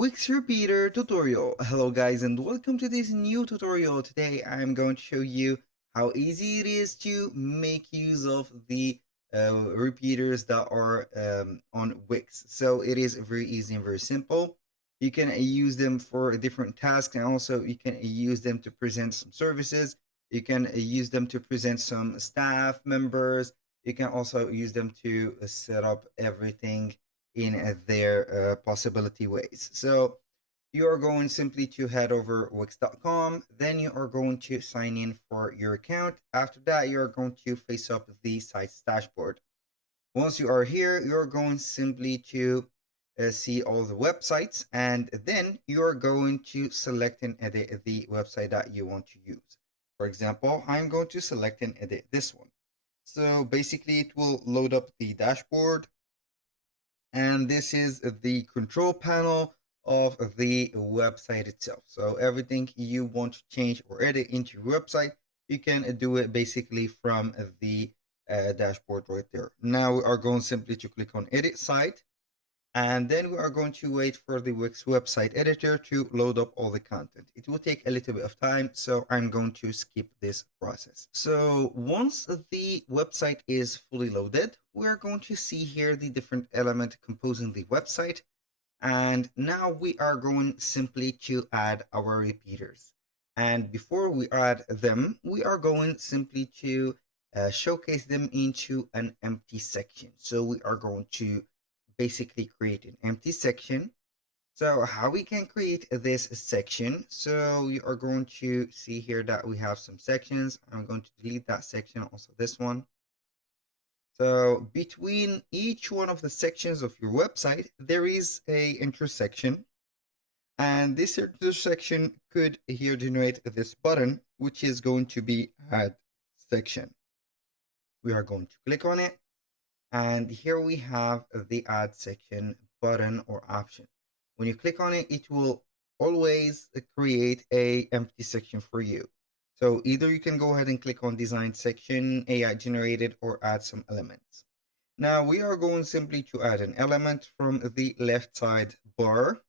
Wix Repeater tutorial. Hello guys and welcome to this new tutorial. Today I'm going to show you how easy it is to make use of the repeaters that are on Wix. So it is very easy and very simple. You can use them for different tasks, and also you can use them to present some services. You can use them to present some staff members. You can also use them to set up everything in their possibility ways. So you are going simply to head over wix.com, then you are going to sign in for your account. After that, you are going to face up the site's dashboard. Once you are here, you're going simply to see all the websites, and then you're going to select and edit the website that you want to use. For example, I'm going to select and edit this one. So basically it will load up the dashboard, and this is the control panel of the website itself. So everything you want to change or edit into your website, you can do it basically from the dashboard right there. Now we are going simply to click on edit site, and then we are going to wait for the Wix website editor to load up all the content. It will take a little bit of time, so I'm going to skip this process. So once the website is fully loaded, we're going to see here the different element composing the website. And now we are going simply to add our repeaters. And before we add them, we are going simply to showcase them into an empty section. So we are going to basically create an empty section. So how we can create this section? So you are going to see here that we have some sections. I'm going to delete that section, also this one. So between each one of the sections of your website, there is a intersection, and this intersection could here generate this button, which is going to be add section. We are going to click on it, and here we have the add section button or option. When you click on it, it will always create a empty section for you. So either you can go ahead and click on design section, AI generated, or add some elements. Now we are going simply to add an element from the left side bar,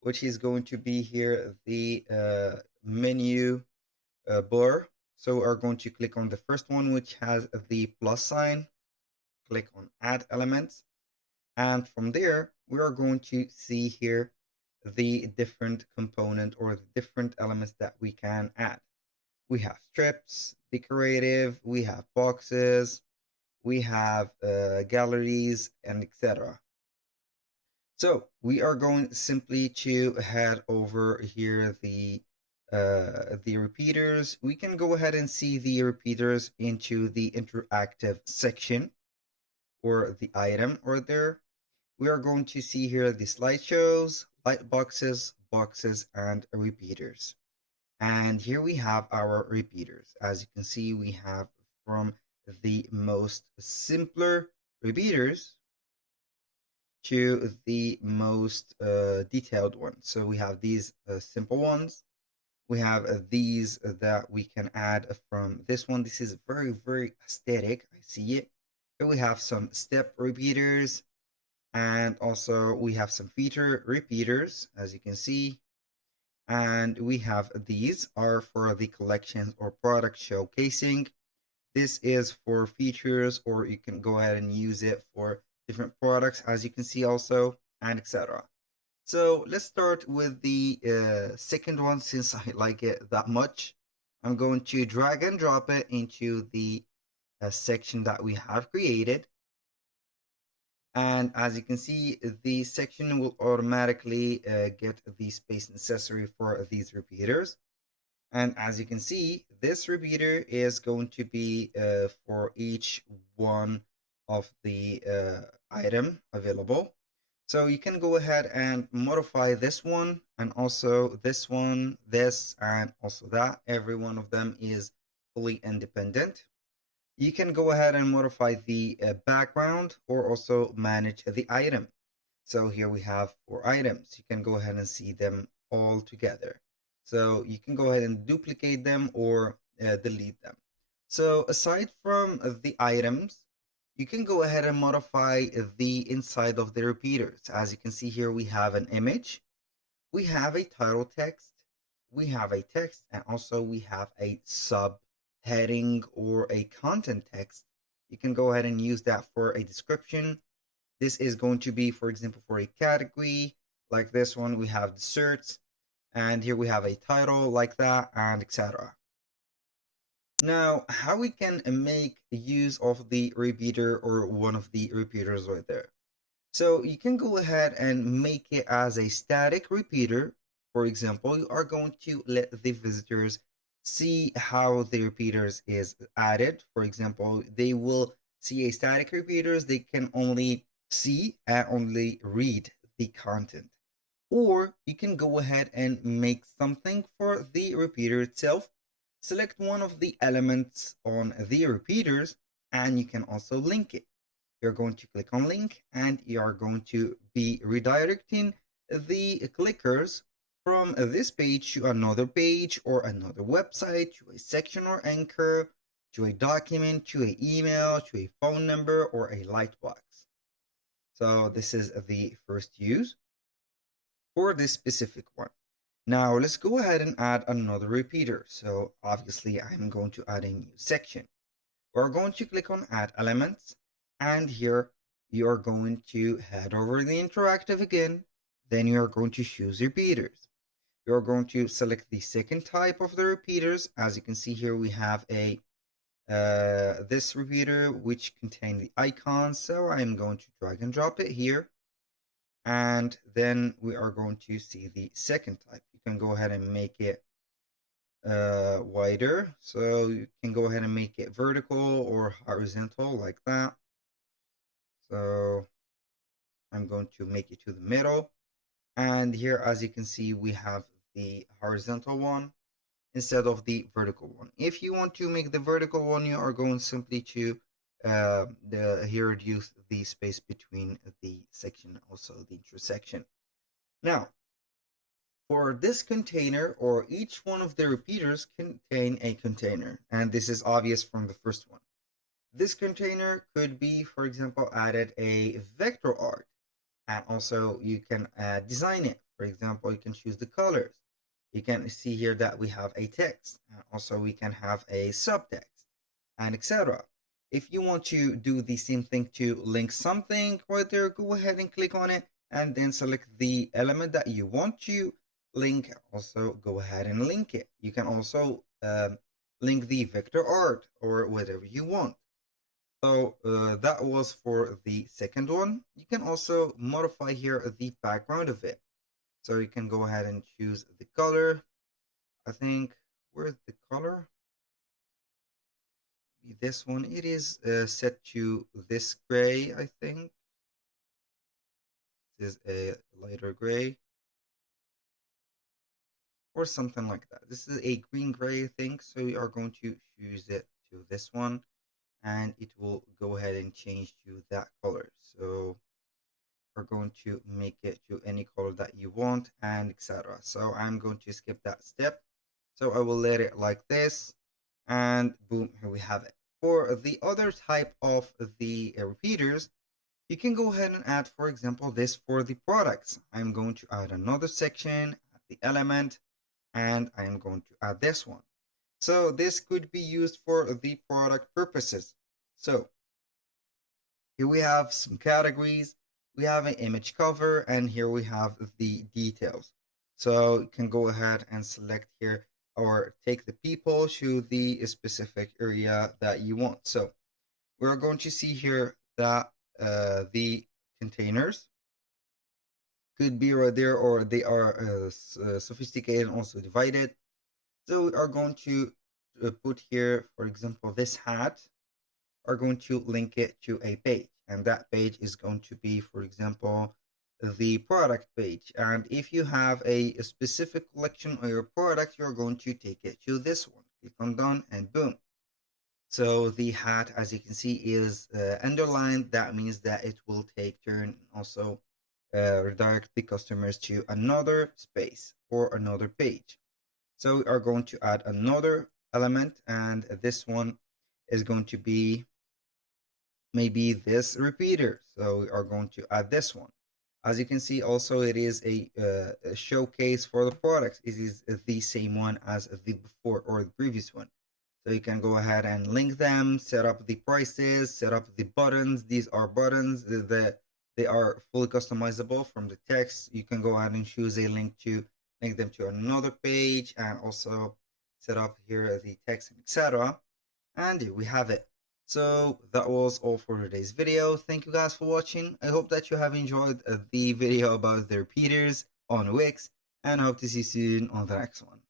which is going to be here the menu bar. So we are going to click on the first one, which has the plus sign, click on add elements. And from there, we are going to see here the different component or the different elements that we can add. We have strips, decorative, we have boxes, we have galleries, and etc. So we are going simply to head over here the repeaters. We can go ahead and see the repeaters into the interactive section or the item or there. We are going to see here the slideshows, light boxes, boxes, and repeaters. And here we have our repeaters. As you can see, we have from the most simpler repeaters to the most detailed ones. So we have these simple ones. We have these that we can add from this one. This is very, very aesthetic. I see it. Here we have some step repeaters, and also we have some feature repeaters, as you can see. And we have these are for the collections or product showcasing. This is for features, or you can go ahead and use it for different products, as you can see also, and etc. So let's start with the second one, since I like it that much. I'm going to drag and drop it into the section that we have created. And as you can see, the section will automatically get the space necessary for these repeaters. And as you can see, this repeater is going to be for each one of the item available. So you can go ahead and modify this one, and also this one, this, and also that. Every one of them is fully independent. You can go ahead and modify the background, or also manage the item. So here we have 4 items. You can go ahead and see them all together. So you can go ahead and duplicate them or delete them. So aside from the items, you can go ahead and modify the inside of the repeaters. As you can see here, we have an image. we have a title text, we have a text, and also we have a subheading or a content text. You can go ahead and use that for a description. This is going to be, for example, for a category like this one, we have desserts, and here we have a title like that, and etc. Now, how we can make use of the repeater or one of the repeaters right there. So you can go ahead and make it as a static repeater. For example, you are going to let the visitors see how the repeaters is added. For example, they will see a static repeaters. They can only see and only read the content. Or you can go ahead and make something for the repeater itself. Select one of the elements on the repeaters and you can also link it. You're going to click on link and you are going to be redirecting the clickers from this page to another page or another website, to a section or anchor, to a document, to an email, to a phone number, or a lightbox. So this is the first use for this specific one. Now let's go ahead and add another repeater. So obviously I'm going to add a new section. We're going to click on add elements, and here you're going to head over the interactive again. Then you're going to choose repeaters. You're going to select the second type of the repeaters. As you can see here, we have a this repeater which contains the icon. So I'm going to drag and drop it here. And then we are going to see the second type. You can go ahead and make it wider. So you can go ahead and make it vertical or horizontal like that. So I'm going to make it to the middle. And here, as you can see, we have the horizontal one instead of the vertical one. If you want to make the vertical one, you are going simply to here reduce the space between the section, also the intersection. Now, for this container, or each one of the repeaters contain a container, and this is obvious from the first one. This container could be, for example, added a vector art, and also you can design it. For example, you can choose the colors. You can see here that we have a text, and also we can have a subtext, and etc. If you want to do the same thing to link something right there, go ahead and click on it, and then select the element that you want to link. Also, go ahead and link it. You can also link the vector art or whatever you want. So that was for the second one. You can also modify here the background of it. So you can go ahead and choose the color. I think, where's the color? This one, it is set to this gray, I think. This is a lighter gray. Or something like that. This is a green gray, I think. So we are going to choose it to this one. And it will go ahead and change to that color. So we're going to make it to any color that you want, and etc. So I'm going to skip that step. So I will let it like this, and boom, here we have it. For the other type of the repeaters, you can go ahead and add, for example, this for the products. I'm going to add another section, add the element, and I am going to add this one. So this could be used for the product purposes. So here we have some categories. We have an image cover, and here we have the details. So you can go ahead and select here or take the people to the specific area that you want. So we're going to see here that the containers could be right there, or they are sophisticated and also divided. So we are going to put here, for example, this hat are going to link it to a page, and that page is going to be, for example, the product page. And if you have a specific collection of your product, you're going to take it to this one. Click on done, and boom. So the hat, as you can see, is underlined. That means that it will take turn and also redirect the customers to another space or another page. So we are going to add another element, and this one is going to be maybe this repeater. So we are going to add this one. As you can see, also it is a showcase for the products. It is the same one as the before or the previous one. So you can go ahead and link them, set up the prices, set up the buttons. These are buttons that they are fully customizable from the text. You can go ahead and choose a link to link them to another page and also set up here the text, etc. And here we have it. So that was all for today's video. Thank you guys for watching. I hope that you have enjoyed the video about the repeaters on Wix, and I hope to see you soon on the next one.